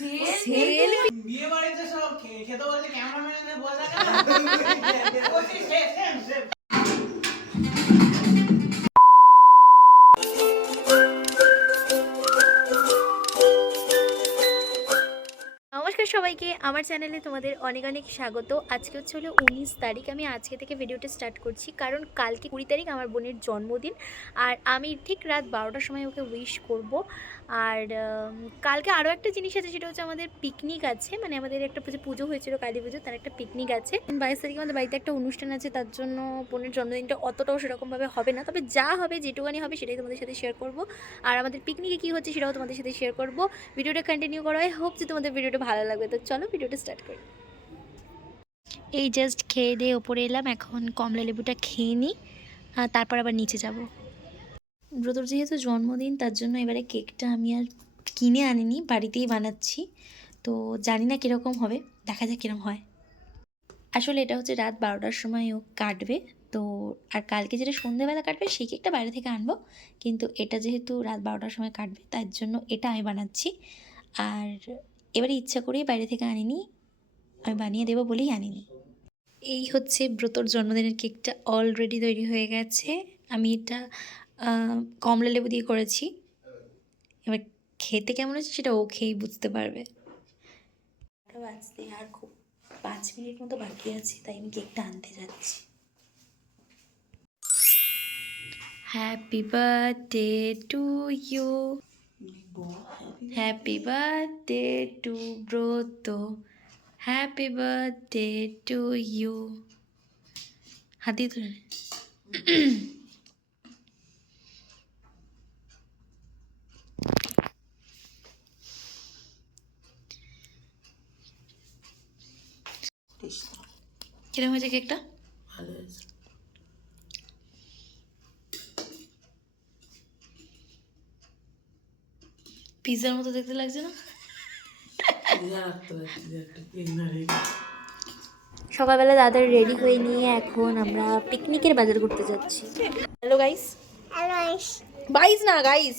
বিয়ে বাড়িতে সব খেতে বলতে ক্যামেরাম্যানের বলে না। নমস্কার সবাইকে, আমার চ্যানেলে তোমাদের অনেক অনেক স্বাগত। আজকে হচ্ছে হলো 19 তারিখ। আমি আজকে থেকে ভিডিওটা স্টার্ট করছি, কারণ কালকে 20 তারিখ আমার বোনের জন্মদিন। আর আমি ঠিক রাত 12টার সময় ওকে উইশ করব। আর কালকে আরও একটা জিনিস আছে, সেটা হচ্ছে আমাদের পিকনিক আছে। মানে আমাদের একটা পুজো হয়েছিল, কালী পুজো, তার একটা পিকনিক আছে। 22 তারিখে আমাদের বাড়িতে একটা অনুষ্ঠান আছে, তার জন্য বোনের জন্মদিনটা অতটাও সেরকমভাবে হবে না, তবে যা হবে, যেটুকানি হবে সেটাই তোমাদের সাথে শেয়ার করব। আর আমাদের পিকনিকে কী হচ্ছে সেটাও তোমাদের সাথে শেয়ার করব। ভিডিওটা কন্টিনিউ করো। আই হোপ যে তোমাদের ভিডিওটা ভালো লাগবে। তো চলো ভিডিওটা স্টার্ট করি। এই জাস্ট খেয়ে দিয়ে ওপরে এলাম, এখন কমলা লেবুটা খেয়ে নিই, তারপর আবার নিচে যাব। ব্রতর যেহেতু জন্মদিন, তার জন্য এবারে কেকটা আমি আর কিনে আনিনি, বাড়িতেই বানাচ্ছি। তো জানি না কীরকম হবে, দেখা যাক কীরকম হয়। আসলে এটা হচ্ছে রাত 12টার সময় ও কাটবে। তো আর কালকে যেটা সন্ধ্যেবেলা কাটবে সেই কেকটা বাইরে থেকে আনবো, কিন্তু এটা যেহেতু রাত 12টার সময় কাটবে, তার জন্য এটা আমি বানাচ্ছি। আর এবারে ইচ্ছা করেই বাইরে থেকে আনিনি, আমি বানিয়ে দেবো বলেই আনিনি। এই হচ্ছে ব্রতর জন্মদিনের কেকটা, অলরেডি তৈরি হয়ে গেছে। আমি এটা কমলা লেবু দিয়ে করেছি। এবার খেতে কেমন হচ্ছে সেটা ও খেয়েই বুঝতে পারবে। বাজতে আর খুব 5 মিনিট মতো বাকি আছে, তাই আমি কেকটা আনতে যাচ্ছি। Happy birthday to you, happy birthday to Brata, happy birthday to you. হাতি ধরে কিরকম হয়েছে কেকটা? ভালো হয়েছে। পিৎজার মতো দেখতে লাগছে না? সকালবেলা দাদার রেডি হয়ে নিয়ে এখন আমরা পিকনিকের বাজার করতে যাচ্ছি। হ্যালো গাইস, বাইস না গাইস।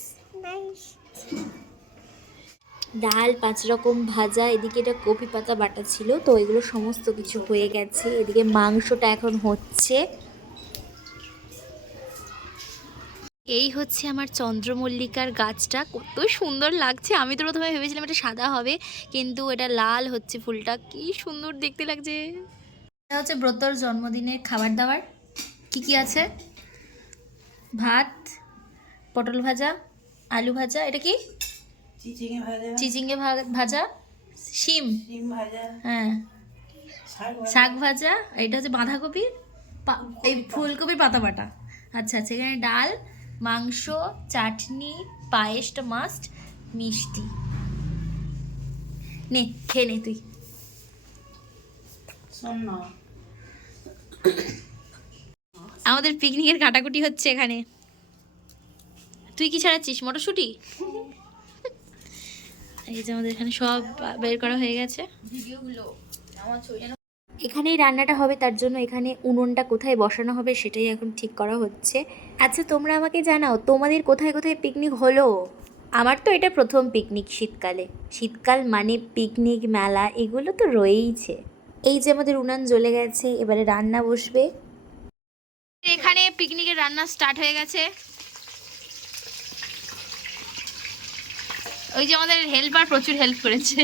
ডাল, 5 রকম ভাজা, এদিকে এটা কপি পাতা বাটা ছিল, তো এগুলো সমস্ত কিছু হয়ে গেছে। এদিকে মাংসটা এখন হচ্ছে। এই হচ্ছে আমার চন্দ্রমল্লিকার গাছটা, কত সুন্দর লাগছে। আমি তো প্রথমে ভেবেছিলাম এটা সাদা হবে, কিন্তু এটা লাল হচ্ছে ফুলটা, কি সুন্দর দেখতে লাগছে। এটা হচ্ছে ব্রতর জন্মদিনের খাবার দাবার। কি কি আছে? ভাত, পটল ভাজা, আলু ভাজা, এটা কি চিচিঙ্গে ভাজা, শিম ভাজা, হ্যাঁ, শাক ভাজা, এটা হচ্ছে বাঁধাকপির এই ফুলকপির পাতা বাটা। আচ্ছা আচ্ছা, এখানে ডাল, মাংস, চাটনি, পায়েসটা মাস্ট, মিষ্টি। নে খেয়ে নে তুই। আমাদের পিকনিকের কাটাকুটি হচ্ছে এখানে। তুই কি ছাড়াচ্ছিস? মটরশুঁটি। এই যে আমাদের এখানে সব বের করা হয়ে গেছে। এখানেই রান্নাটা হবে, তার জন্য এখানে উনুনটা কোথায় বসানো হবে সেটাই এখন ঠিক করা হচ্ছে। আচ্ছা তোমরা আমাকে জানাও, তোমাদের কোথায় কোথায় পিকনিক হলো? আমার তো এটা প্রথম পিকনিক শীতকালে। শীতকাল মানে পিকনিক, মেলা, এগুলো তো রয়েইছে। এই যে আমাদের উনান জ্বলে গেছে, এবারে রান্না বসবে। এখানে পিকনিকের রান্না স্টার্ট হয়ে গেছে। ওই যে আমাদের হেল্পার প্রচুর হেল্প করেছে।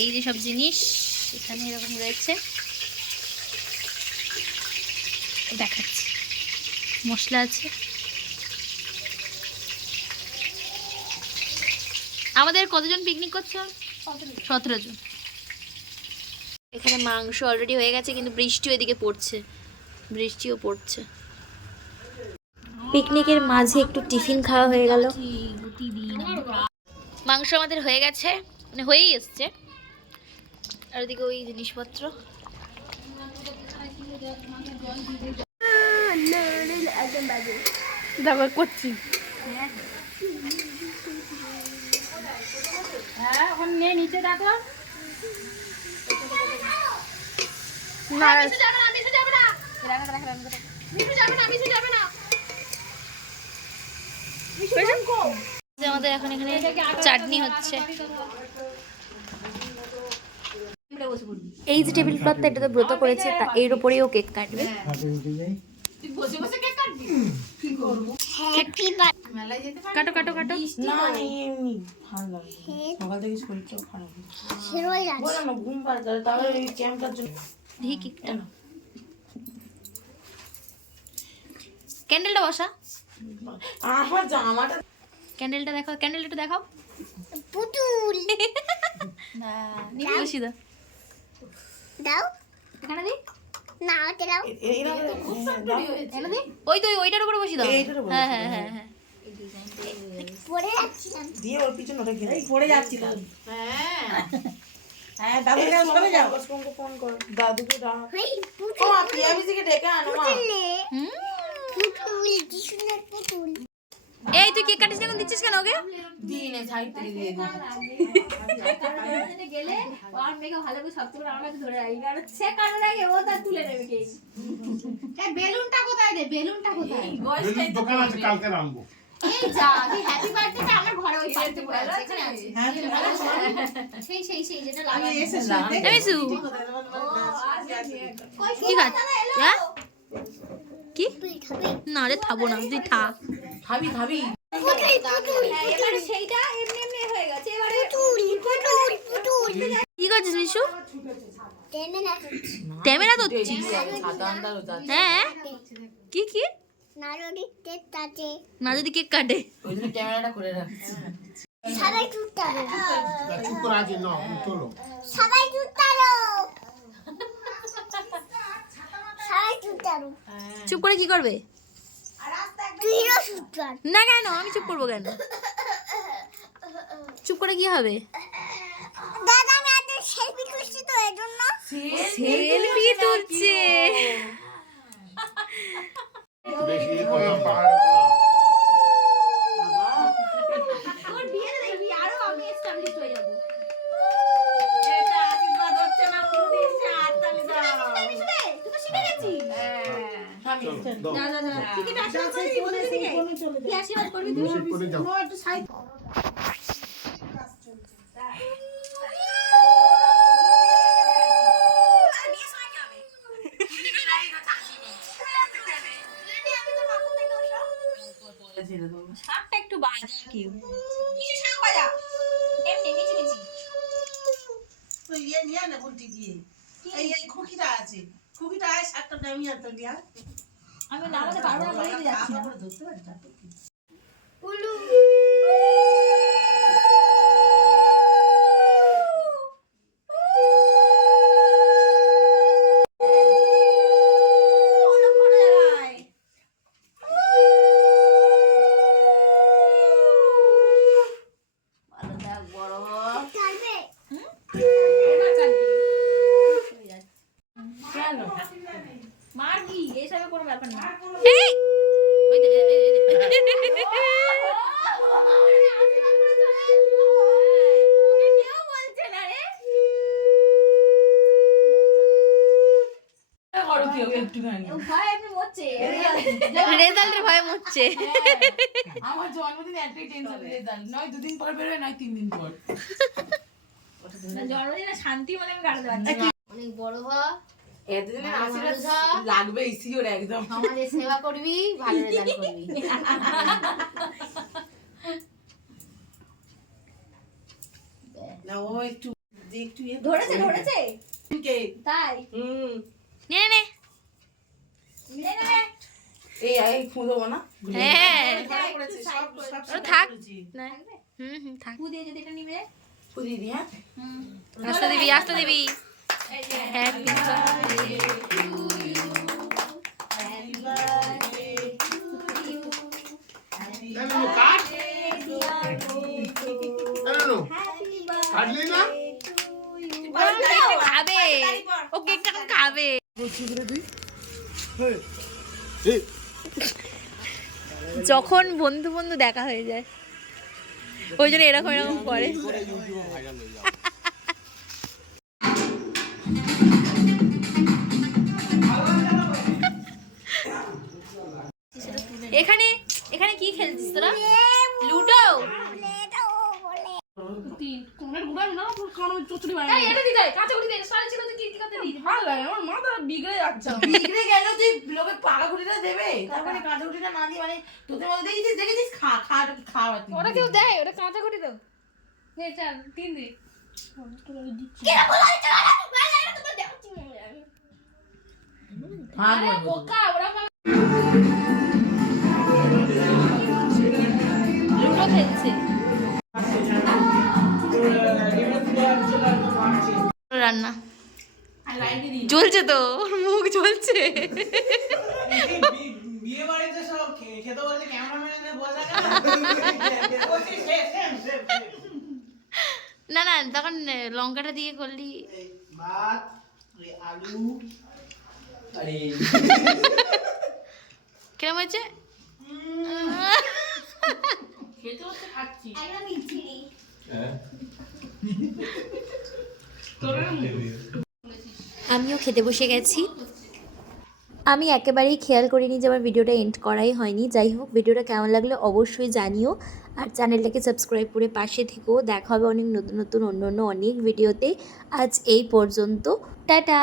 এই যে সব জিনিস এখানে এরকম রয়েছে, দেখাচ্ছি। মশলা আছে। আমাদের কতজন পিকনিক করছো? 17 জন। এখানে মাংস অলরেডি হয়ে গেছে, কিন্তু বৃষ্টিও এদিকে পড়ছে, বৃষ্টিও পড়ছে। পিকনিকের মাঝে একটু টিফিন খাওয়া হয়ে গেল। মাংস আমাদের হয়ে গেছে, মানে হয়েই এসছে। আর ওদিকে ওই জিনিসপত্র। করছি হ্যাঁ, এখন নিয়ে নিচে দেখো আমাদের এখন এখানে চাটনি হচ্ছে। এই যে টেবিল ক্লথটা, এটা তো ব্রত করেছে, তা এর উপরেই ও কেক কাটবে। বসে বসে কেক কাটবি? কি করবো? মেলায় যেতে পারবি? কাটো কাটো কাটো। না এমনি ভালো লাগে। সকাল থেকে শরীরটাও খারাপ হচ্ছে। বলো না ঘুম পাচ্ছে, তাহলে এই ক্যাম্পটার জন্য দেখি কেকটা। ক্যান্ডেলটা বসা। আমার জামাটা ক্যান্ডেলটা দেখাও, ক্যান্ডেলটা একটু দেখাও। পুতুল না নিবি বসি দাও। দাও এখানে দি। না ওটা দাও। এরকম তো খুব সুন্দর হয়েছে। এনে দি। ওই তো ওইটার উপরে বসি দাও। এইটার উপরে হ্যাঁ হ্যাঁ হ্যাঁ হ্যাঁ। পড়ে যাচ্ছিলাম। দিয়ে ওর পিছনে ওটা ঘিরে পড়ে যাচ্ছিল। হ্যাঁ হ্যাঁ দাদুকে সরে যাও। বসকে ফোন কর, দাদুকে ডাক। এই ও পুতুল পিয়া বিজিকে ডেকে আনো মা। হুম। পুতুল কি সুন্দর পুতুল। এই তুই কেক কাটিস এখন দিচ্ছিস কেন ওকে? দিনে সাইড থেকে দিয়ে দিই। গেলে আর মেয়েকে ভালো করে শক্ত করে আমার কাছে ধরে রাখি, কারণ সে কারণ আগে ও তার তুলে নেবে কেক। এই বেলুনটা কোথায় রে? বেলুনটা কোথায়? বয়সটাই তো দোকান আছে, কালকে আনবো। এই যা, তুই হ্যাপি বার্থডেটা আমার ঘরে ওই পার্টি করে আছে, এখানে আছে। হ্যাঁ তুমি ভালো আছো? সেই যেটা আমি লাগানো। এসেছি এই মিশু, কি খাচ্ছিস? হ্যাঁ কি? না রে থাকবো না, তুই থাক। খাবি খাবি। এবারে সেইটা এমনি এমনি হয়ে গেছে, এবারে পুতুল কি করছিস মিশু? Camera camera ধরছিস? ছাতা আন্দারও যাচ্ছে। হ্যাঁ কি কি? নারদিতে তাতে না যদি কেক কাটে। ওই জন্য ক্যামেরাটা করে রাখছি। সবাই চুটতালো, চুপ করে আছি, না চলো। সবাই চুটতালো, সবাই চুটতালো। চুপ করে কি করবে? তুইও চুটতাল। না কেন, আমি চুপ করবো কেন? চুপ করে কি হবে? দাদা আমি আজ সেলফি তুলছি তো এর জন্য। সেলফি তুলছে। বেশি কম তোর বিয়ে দেখবি আরো আমি এস্টাবলিশ হয়ে যাব। এটা আশীর্বাদ হচ্ছে না, পুরো দিন হাততালি দাও। তুই তো শিখে গেছিস। আমি না না না, তুই কি আশীর্বাদ করবি? বলে দিকে কি আশীর্বাদ করবি তুই? বেশি করে যাও। একটু সাইড ছেড়ে দেবো। শাকটা একটু বাজা কি? কিছু শাক ভাজা এমনি মিচি মিচি। তুই ইয়ে নিয়ে না গুলটি দিয়ে। এই খুকিটা আছে। খুকিটা আয় শাকটা নামিয়ে তো নিয়া। আমি নামাতে পারবো না বলেই তো যাচ্ছি না। করে ধরতে পারি না তো কি। উলু মার কি এইসবে কোনো ব্যাপার না। এই ওই দে, কেউ বলছে না রে। করো কি হবে একটুখানি। ভয় এমনি মরছে। রেজাল্টের ভয়ে মরছে। আমার জন্মদিন একটাই টেনশন রেজাল্ট। নয় দুদিন পর বেরোয়, নয় 3 দিন পর। জন্মদিনে শান্তি মানে আমি কাটাতে পারছি না। অনেক বড় হ, এতদিনের আশীর্বাদ লাগবে ইসিওর একদম। আমাদের সেবা করবি, ভালো রেজাল্ট করবি। না ও একটু একটু ধরেছে ধরেছে কে তাই। নে নে। নে নে এই ফুঁদবো না। হ্যাঁ ভালো করেছে, সব ও থাক। করেছি। না হুম থাক। ফু দিয়ে যদি এটা নিবে। ফুদিয়ে দি, হ্যাঁ। আস্তে দিবি, আস্তে দিবি। Happy birthday. কাট কাটলি না? খাবে, ও কেকটা এখন খাবে। যখন বন্ধু বন্ধু দেখা হয়ে যায় ওই জন্য এরকম এরকম করে। এখানে এখানে কি খেলছিস তোরা? লুডো? তিন কোনের গুড়াই না তোর কারণ আমি চচড়ি বানাই এই এটা দিতে কাঁচা গুড়ি দে সারা ছিল তুই কি করতে দিই ভালো লাগে আমার মাথা বিগড়ে যাচ্ছে বিগড়ে গেল তুই লোকে পাকা গুড়িটা দেবে তারপরে কাঁচা গুড়িটা না দিয়ে মানে তোদের মধ্যে দেখেছিস খা খা খাওয়া ওরা কেউ দেয় ওটা কাঁচা গুড়ি দাও নে চল তিন দে আরে বোকা ওরা লুডো খেলছে রান্না জ্বলছে তো ওর মুখ জ্বলছে বিয়ে বাড়িতে সব খেতে বলছে ক্যামেরাম্যানের বলে না না তখন লঙ্কাটা দিয়ে করলি ভাত আলু আরে কিরম হয়েছে খেতে হচ্ছে খাচ্ছি আমিও খেতে বসে গেছি। আমি একেবারেই খেয়াল করিনি যে আমার ভিডিওটা এন্ড করাই হয়নি। যাই হোক, ভিডিওটা কেমন লাগলো অবশ্যই জানিও, আর চ্যানেলটাকে সাবস্ক্রাইব করে পাশে থেকেও। দেখা হবে অনেক নতুন নতুন অন্য অনেক ভিডিওতে। আজ এই পর্যন্ত, টাটা।